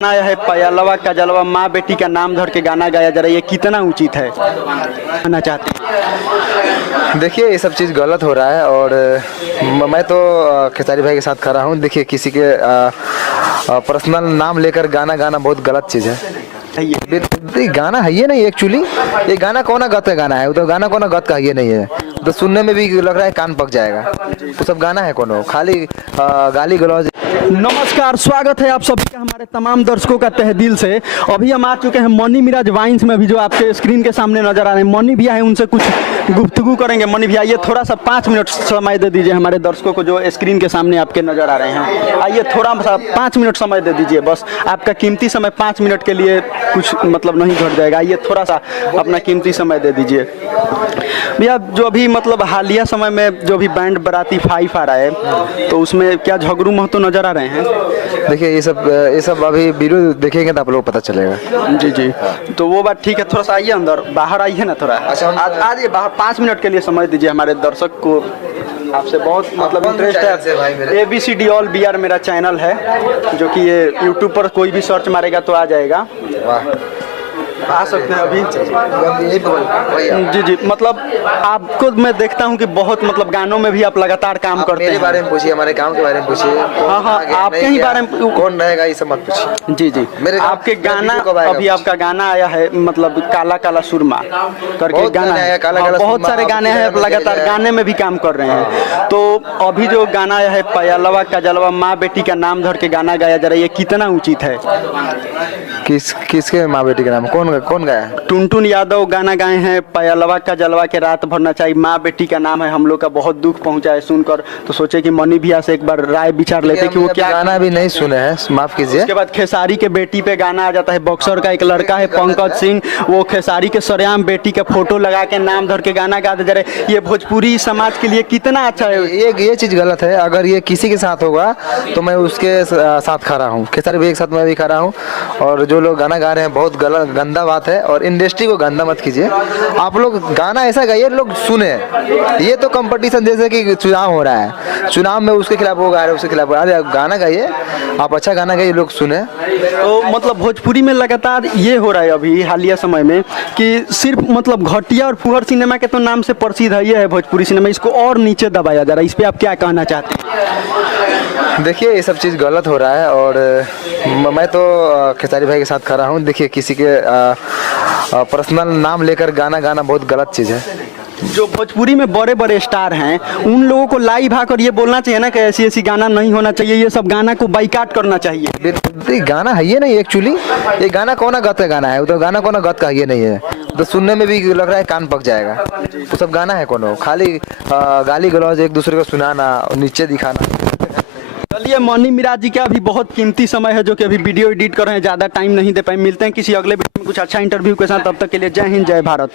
आया है पयालवा का जलवा माँ बेटी का नाम धर के गाना गाया जा रहा है, ये कितना उचित है कहना चाहते हैं? देखिए ये सब चीज़ गलत हो रहा है और मैं तो खेसारी भाई के साथ खड़ा हूँ। देखिए किसी के पर्सनल नाम लेकर गाना गाना बहुत गलत चीज़ है। ये गाना है ये नहीं एक्चुअली, ये गाना कौन गत का गाना है, तो गाना कौन गत का ये नहीं है, तो सुनने में भी लग रहा है कान पक जाएगा। तो सब गाना है कौन खाली गाली गलौज। नमस्कार, स्वागत है आप सभी का हमारे तमाम दर्शकों का तहे दिल से। अभी हम आ चुके हैं मनी मिराज वाइन्स में, भी जो आपके स्क्रीन के सामने नजर आ रहे हैं। मनी भैया है, उनसे कुछ गुफ्तगू करेंगे। मनी भैया ये थोड़ा सा 5 मिनट समय दे दीजिए हमारे दर्शकों को जो स्क्रीन के सामने आपके नजर आ रहे हैं। आइए थोड़ा सा 5 मिनट समय दे दीजिए, बस आपका कीमती समय 5 मिनट के लिए कुछ मतलब नहीं घट जाएगा। आइए थोड़ा सा अपना कीमती समय दे दीजिए भैया। जो अभी मतलब हालिया समय में जो भी बैंड बाराती 5 आ रहा है, तो उसमें क्या झगड़ू महतो नजर आ रहे हैं? देखिए ये सब अभी वीडियो देखेंगे तो आप लोग पता चलेगा। जी जी, तो वो बात ठीक है। थोड़ा सा आइए अंदर, बाहर आइए ना थोड़ा। अच्छा आइए बाहर, 5 मिनट के लिए समय दीजिए हमारे दर्शक को। आपसे बहुत मतलब इंटरेस्ट है। ABCD ऑल BR मेरा चैनल है, जो कि ये यूट्यूब पर कोई भी सर्च मारेगा तो आ जाएगा। वाह, आ सकते हैं अभी। जी जी, मतलब आपको मैं देखता हूँ कि बहुत मतलब गानों में भी आप लगातार काम करते हैं। मेरे बारे में पूछिए, हमारे काम के बारे में पूछिए। हाँ हाँ, आपके ही बारे में कौन रहेगा ये सब मत पूछिए। जी जी, मेरे आपके गाना अभी आपका गाना आया है, मतलब काला काला सुरमा करके गाना है। बहुत सारे गाने हैं, लगातार गाने में भी काम कर रहे हैं। तो अभी जो गाना आया है पयालवा का जलवा माँ बेटी का नाम धर के गाना गाया जा रहा है, ये कितना उचित है? किसके माँ बेटी के नाम? कौन गाया? टुनटुन यादव गाना गाए हैं, पयालवा का जलवा के रात भरना चाहिए। माँ बेटी का नाम है, हम लोग का बहुत दुख पहुंचा है सुनकर। तो सोचे कि मनी भैया से एक बार राय विचार लेते कि वो क्या गाना भी नहीं सुने हैं, माफ कीजिए। उसके बाद खेसारी के बेटी पे गाना आ जाता है। बॉक्सर का एक लड़का है पंकज सिंह, वो खेसारी के सरेआम बेटी का फोटो लगा के नाम धर के गाना गाते जा रहे। ये भोजपुरी समाज के लिए कितना अच्छा है? ये चीज गलत है। अगर ये किसी के साथ होगा तो मैं उसके साथ खड़ा हूँ, खेसारी भाई के साथ मैं भी खड़ा हूँ। और जो लोग गाना गा रहे हैं बहुत गलत गंदा बात है, और इंडस्ट्री को गंदा मत कीजिए। आप लोग गाना ऐसा गाइए लोग सुने। ये तो कंपटीशन जैसे कि चुनाव हो रहा है, चुनाव में उसके खिलाफ वो गा रहे हैं, उसके खिलाफ। अरे गाना गाइए, आप अच्छा गाना गाइए, लोग सुने। तो मतलब भोजपुरी में लगातार ये हो रहा है अभी हालिया समय में कि सिर्फ मतलब घटिया और फुहर सिनेमा के तो नाम से प्रसिद्ध है ये है भोजपुरी सिनेमा, इसको और नीचे दबाया जा रहा है। इस पे आप क्या कहना चाहते हैं? देखिए ये सब चीज़ गलत हो रहा है और मैं तो खेसारी भाई के साथ खड़ा हूँ। देखिए किसी के पर्सनल नाम लेकर गाना गाना बहुत गलत चीज़ है। जो भोजपुरी में बड़े बड़े स्टार हैं, उन लोगों को लाइव आकर ये बोलना चाहिए ना कि ऐसी ऐसी गाना नहीं होना चाहिए, ये सब गाना को बाइकाट करना चाहिए। ये गाना है ये नहीं एक्चुअली, ये गाना कौन गत का गाना है, तो गाना कौन गत का ये नहीं है, तो सुनने में भी लग रहा है कान पक जाएगा। तो सब गाना है कौन खाली गाली गलौज, एक दूसरे को सुनाना और नीचे दिखाना। चलिए, मनी मिराज जी का अभी बहुत कीमती समय है, जो कि अभी वीडियो एडिट कर रहे हैं, ज़्यादा टाइम नहीं दे पाए। मिलते हैं किसी अगले वीडियो में कुछ अच्छा इंटरव्यू के साथ। तब तक के लिए जय हिंद, जय भारत।